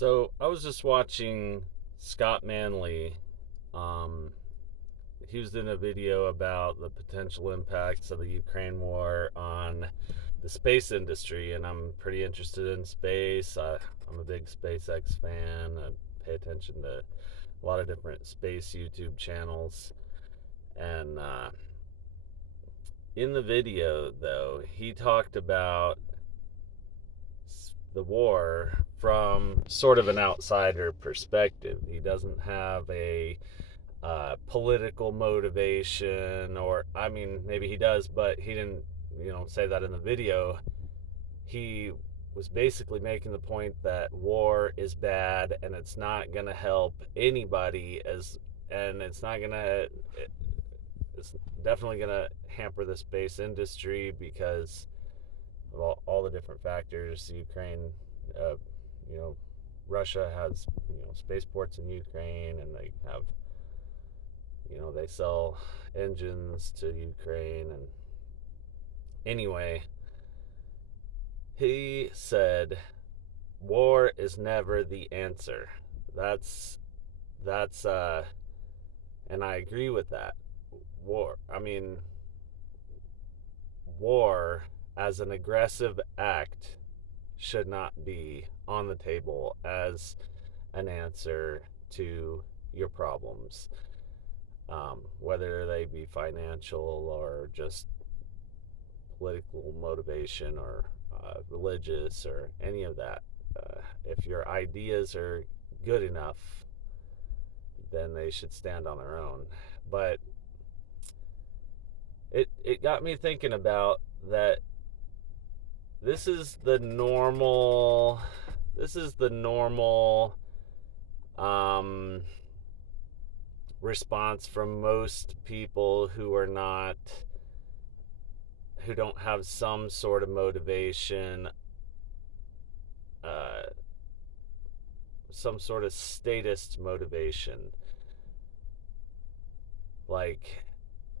So I was just watching Scott Manley. Um, he was in a video about the potential impacts of the Ukraine war on the space industry, and I'm pretty interested in space. I'm a big SpaceX fan. I pay attention to a lot of different space YouTube channels. And in the video, though, he talked about the war from sort of an outsider perspective. He doesn't have a political motivation, or I mean, maybe he does, but he didn't, say that in the video. He was basically making the point that war is bad and it's not going to help anybody and it's definitely going to hamper the space industry because of all the different factors. Ukraine, uh, you know, Russia has spaceports in Ukraine, and they have they sell engines to Ukraine. And anyway, he said war is never the answer. That's and I agree with that. War as an aggressive act should not be on the table as an answer to your problems, whether they be financial or just political motivation or religious or any of that. If your ideas are good enough, then they should stand on their own. But it got me thinking about that. This is the normal. This is the normal um, response from most people who don't have some sort of motivation, uh, some sort of statist motivation. Like,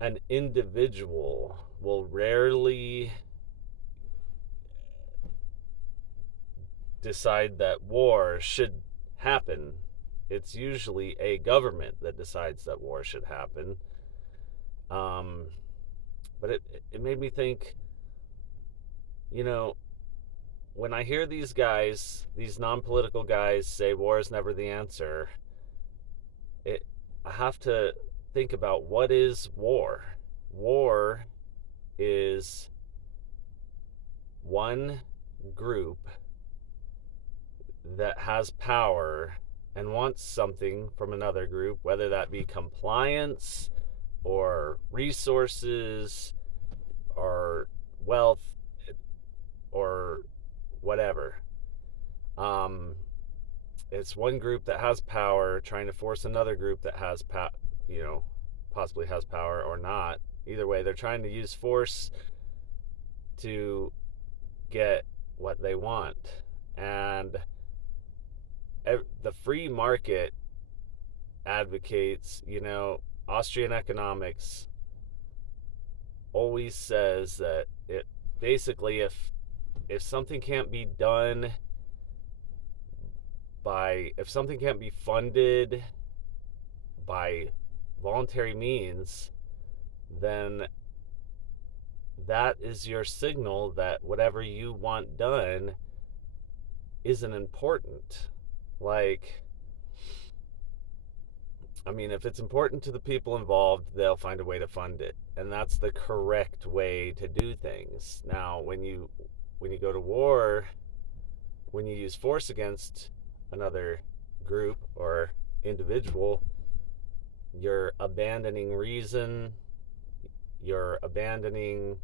an individual will rarely decide that war should happen. It's usually a government that decides that war should happen. Um, but it made me think, you know, when I hear these guys, these non-political guys say war is never the answer, it I have to think about what is war. War is one group that has power and wants something from another group, whether that be compliance or resources or wealth or whatever. Um, it's one group that has power trying to force another group that has possibly has power or not. Either way, they're trying to use force to get what they want. And the free market advocates, Austrian economics always says that it basically, if something can't be done if something can't be funded by voluntary means, then that is your signal that whatever you want done isn't important. Like, I mean, if it's important to the people involved, they'll find a way to fund it, and that's the correct way to do things. Now, when you go to war, when you use force against another group or individual, you're abandoning reason, you're abandoning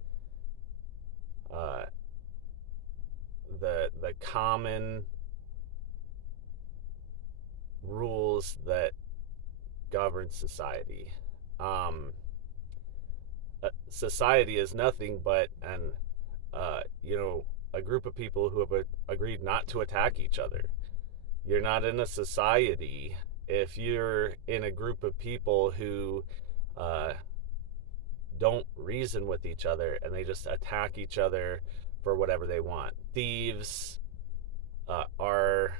the common rules that govern society. Society is nothing but a group of people who have agreed not to attack each other. You're not in a society if you're in a group of people who don't reason with each other and they just attack each other for whatever they want. Thieves are,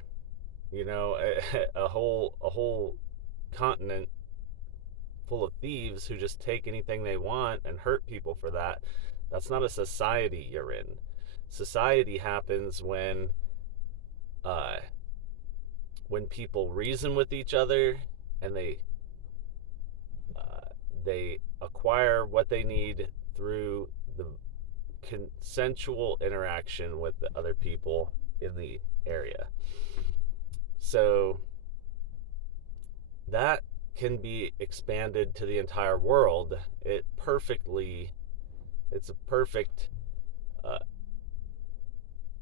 a whole continent full of thieves who just take anything they want and hurt people for that. That's not a society you're in. Society happens uh, when people reason with each other, and uh, they acquire what they need through the consensual interaction with the other people in the area. So that can be expanded to the entire world. It's a perfect uh,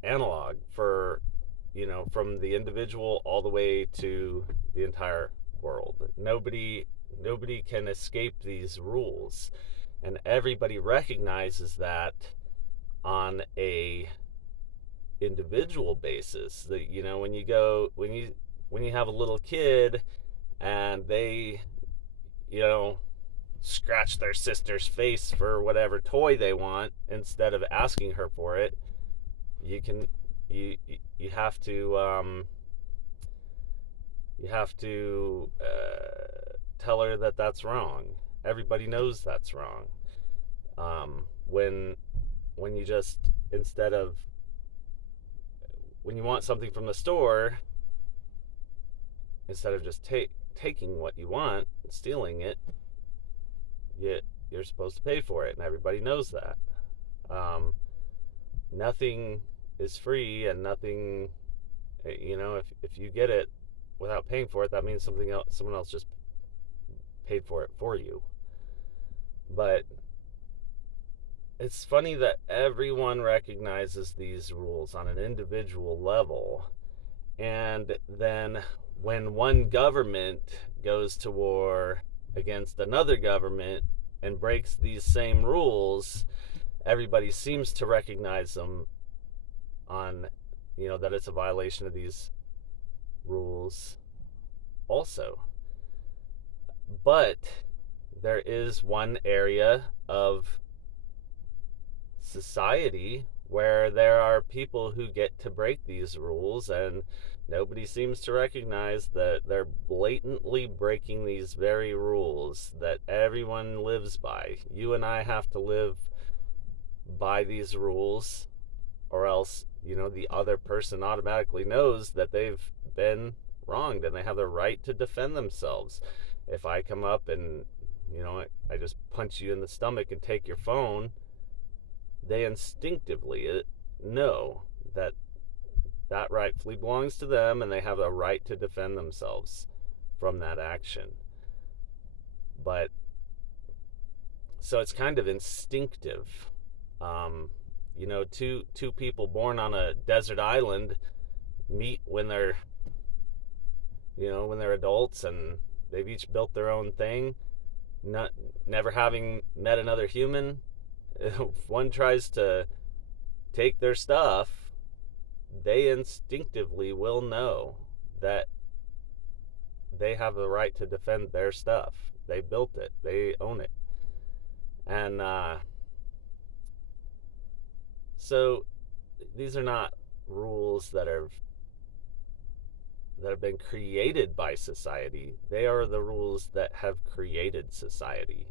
analog for, from the individual all the way to the entire world. Nobody can escape these rules, and everybody recognizes that on a individual basis. That, when you have a little kid and they, you know scratch their sister's face for whatever toy they want instead of asking her for it, you can you you have to tell her that that's wrong. Everybody knows that's wrong. When you just, instead of, when you want something from the store, instead of just taking what you want and stealing it, you're supposed to pay for it, and everybody knows that. Nothing is free, and nothing, if you get it without paying for it, that means someone else just paid for it for you. But it's funny that everyone recognizes these rules on an individual level, and then when one government goes to war against another government and breaks these same rules, everybody seems to recognize them on, that it's a violation of these rules also. But there is one area of society where there are people who get to break these rules, and nobody seems to recognize that they're blatantly breaking these very rules that everyone lives by. You and I have to live by these rules, or else, the other person automatically knows that they've been wronged and they have the right to defend themselves. If I come up and, I just punch you in the stomach and take your phone, they instinctively know that that rightfully belongs to them, and they have a right to defend themselves from that action. But so it's kind of instinctive. Two people born on a desert island meet when they're adults, and they've each built their own thing, never having met another human. If one tries to take their stuff, they instinctively will know that they have the right to defend their stuff. They built it, they own it. And so these are not rules that have been created by society. They are the rules that have created society.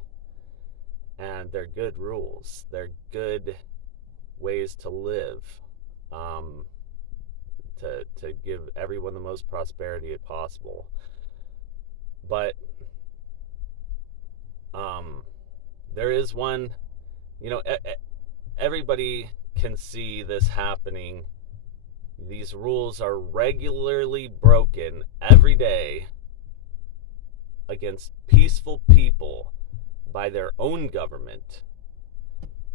And they're good rules. They're good ways to live, to give everyone the most prosperity possible. But there is one, everybody can see this happening. These rules are regularly broken every day against peaceful people by their own government,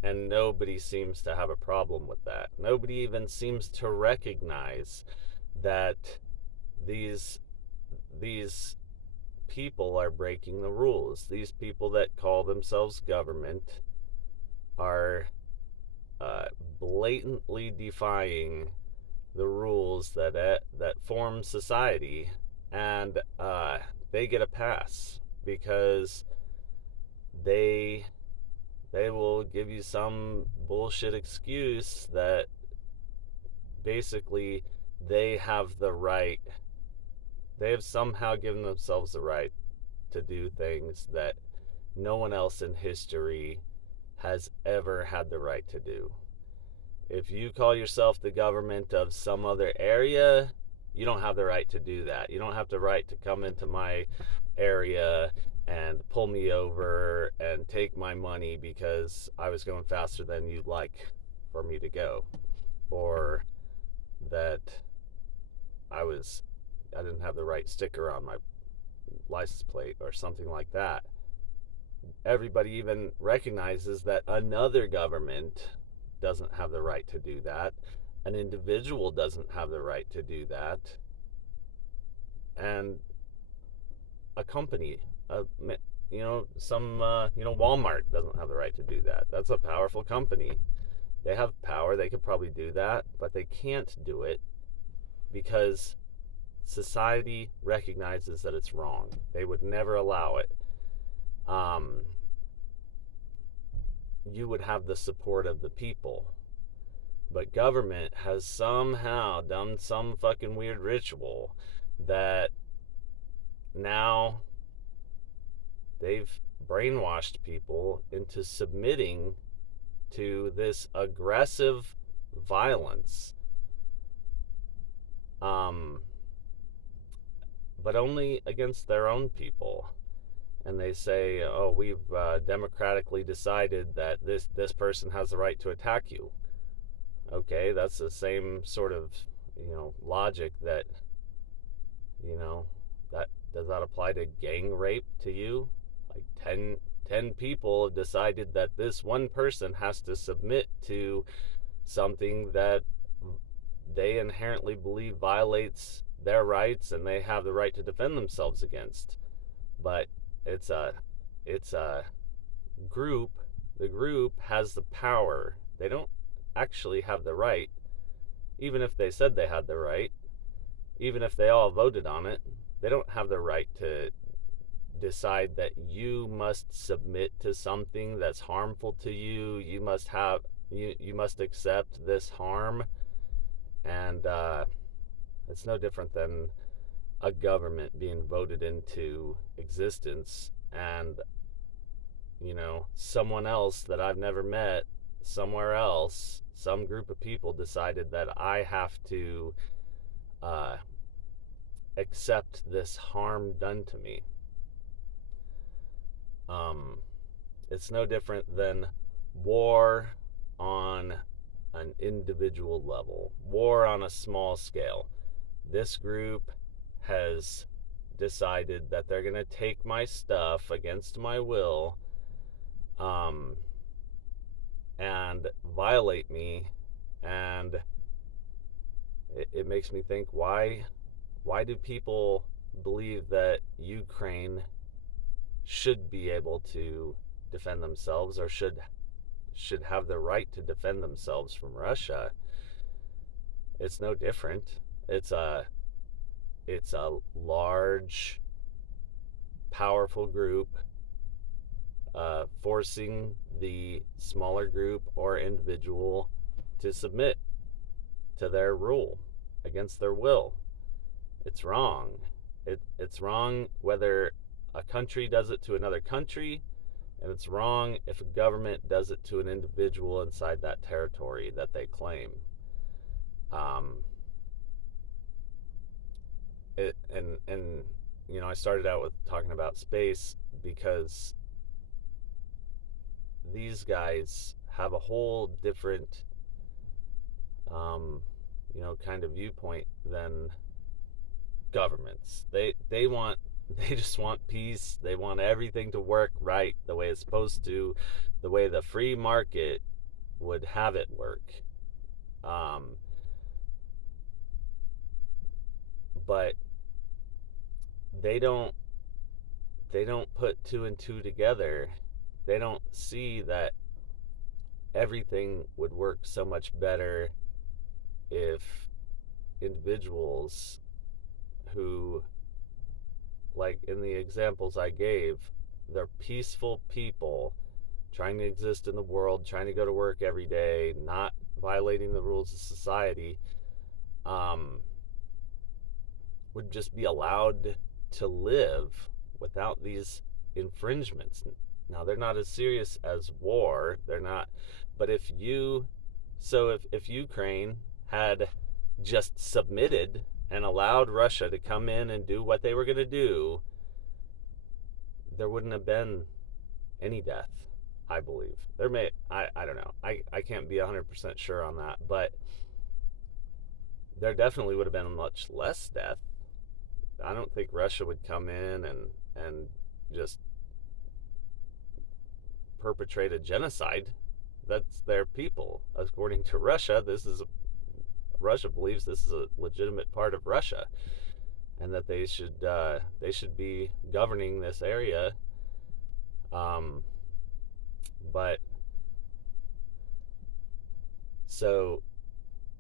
and nobody seems to have a problem with that. Nobody even seems to recognize that these people are breaking the rules. These people that call themselves government are blatantly defying the rules that form society, and they get a pass because they will give you some bullshit excuse that basically they have the right They have somehow given themselves the right to do things that no one else in history has ever had the right to do. If you call yourself the government of some other area, you don't have the right to do that. You don't have the right to come into my area and pull me over and take my money because I was going faster than you'd like for me to go, or that I didn't have the right sticker on my license plate or something like that. Everybody even recognizes that another government doesn't have the right to do that. An individual doesn't have the right to do that. And a company, Walmart doesn't have the right to do that. That's a powerful company. They have power. They could probably do that, but they can't do it because society recognizes that it's wrong. They would never allow it. You would have the support of the people. But government has somehow done some fucking weird ritual that now they've brainwashed people into submitting to this aggressive violence. But only against their own people. And they say, "Oh, we've democratically decided that this person has the right to attack you." Okay, that's the same sort of logic that that does that apply to gang rape to you? Like 10 people have decided that this one person has to submit to something that they inherently believe violates their rights and they have the right to defend themselves against. But it's a group. The group has the power. They don't actually have the right. Even if they said they had the right, even if they all voted on it, they don't have the right to decide that you must submit to something that's harmful to you. You must accept this harm. And it's no different than a government being voted into existence, and someone else that I've never met somewhere else, some group of people decided that I have to accept this harm done to me. It's no different than war on an individual level, war on a small scale. This group has decided that they're going to take my stuff against my will, and violate me. And it makes me think, why do people believe that Ukraine should be able to defend themselves, or should have the right to defend themselves from Russia? It's no different. It's a large, powerful group forcing the smaller group or individual to submit to their rule against their will. It's wrong. It's wrong whether a country does it to another country, and it's wrong if a government does it to an individual inside that territory that they claim. I started out with talking about space because these guys have a whole different kind of viewpoint than governments. They just want peace. They want everything to work right, the way it's supposed to, the way the free market would have it work. But they don't put two and two together. They don't see that everything would work so much better if individuals who, like in the examples I gave, they're peaceful people trying to exist in the world, trying to go to work every day, not violating the rules of society, would just be allowed to live without these infringements. Now, they're not as serious as war. They're not. But if Ukraine had just submitted and allowed Russia to come in and do what they were going to do, there wouldn't have been any death, I believe. I don't know. I can't be 100% sure on that, but there definitely would have been much less death. I don't think Russia would come in and just perpetrate a genocide. That's their people. According to Russia, Russia believes this is a legitimate part of Russia, and that they should be governing this area. But so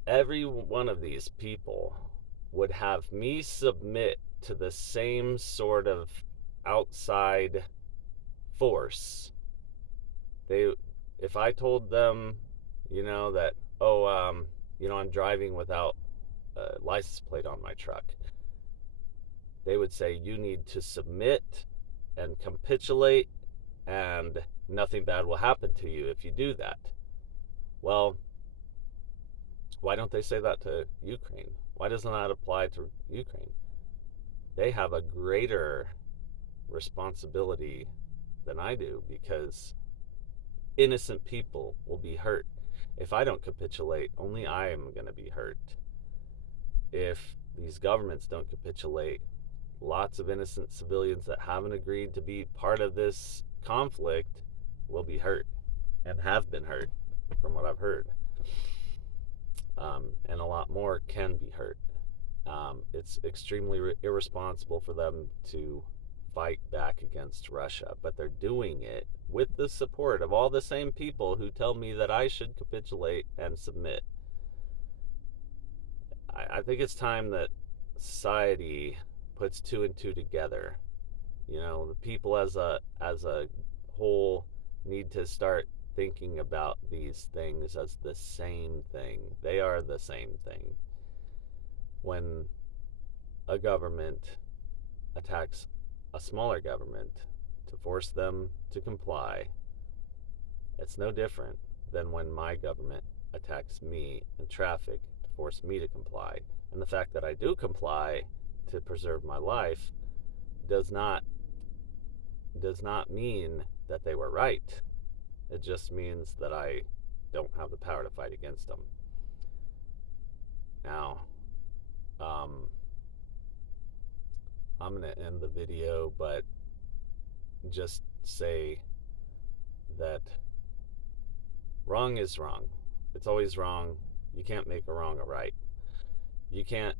every one of these people would have me submit to the same sort of outside force. If I told them, that, I'm driving without a license plate on my truck, they would say, you need to submit and capitulate, and nothing bad will happen to you if you do that. Well, why don't they say that to Ukraine? Why doesn't that apply to Ukraine? They have a greater responsibility than I do, because innocent people will be hurt. If I don't capitulate, only I am going to be hurt. If these governments don't capitulate, lots of innocent civilians that haven't agreed to be part of this conflict will be hurt, and have been hurt, from what I've heard. And a lot more can be hurt. It's extremely irresponsible for them to fight back against Russia, but they're doing it with the support of all the same people who tell me that I should capitulate and submit. I think it's time that society puts two and two together. The people as a whole need to start thinking about these things as the same thing. They are the same thing. When a government attacks a smaller government to force them to comply, it's no different than when my government attacks me in traffic to force me to comply. And the fact that I do comply to preserve my life does not mean that they were right. It just means that I don't have the power to fight against them. Now, I'm going to end the video, but just say that wrong is wrong. It's always wrong. You can't make a wrong a right. You can't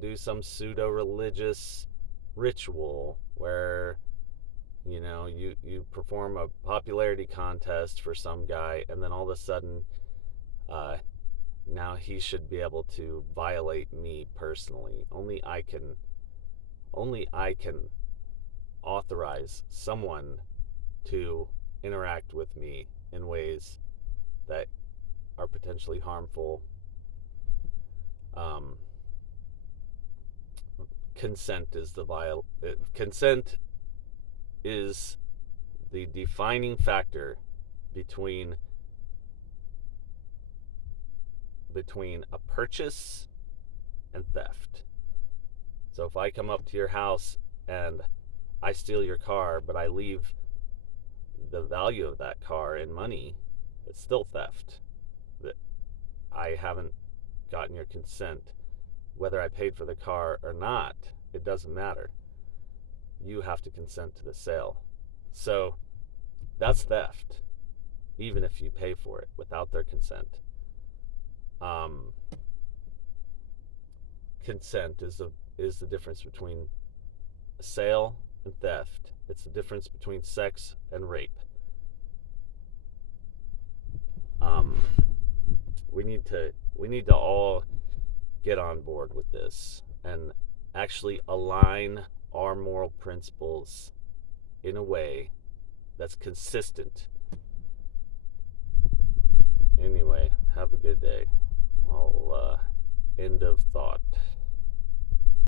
do some pseudo-religious ritual where you perform a popularity contest for some guy, and then all of a sudden now he should be able to violate me personally. Only I can authorize someone to interact with me in ways that are potentially harmful. Consent is the defining factor between a purchase and theft. So if I come up to your house and I steal your car, but I leave the value of that car in money, it's still theft. That I haven't gotten your consent. Whether I paid for the car or not, it doesn't matter. You have to consent to the sale. So that's theft, even if you pay for it without their consent. Consent is the difference between a sale and theft. It's the difference between sex and rape. We need to all get on board with this and actually align our moral principles in a way that's consistent. Anyway, have a good day. End of thought.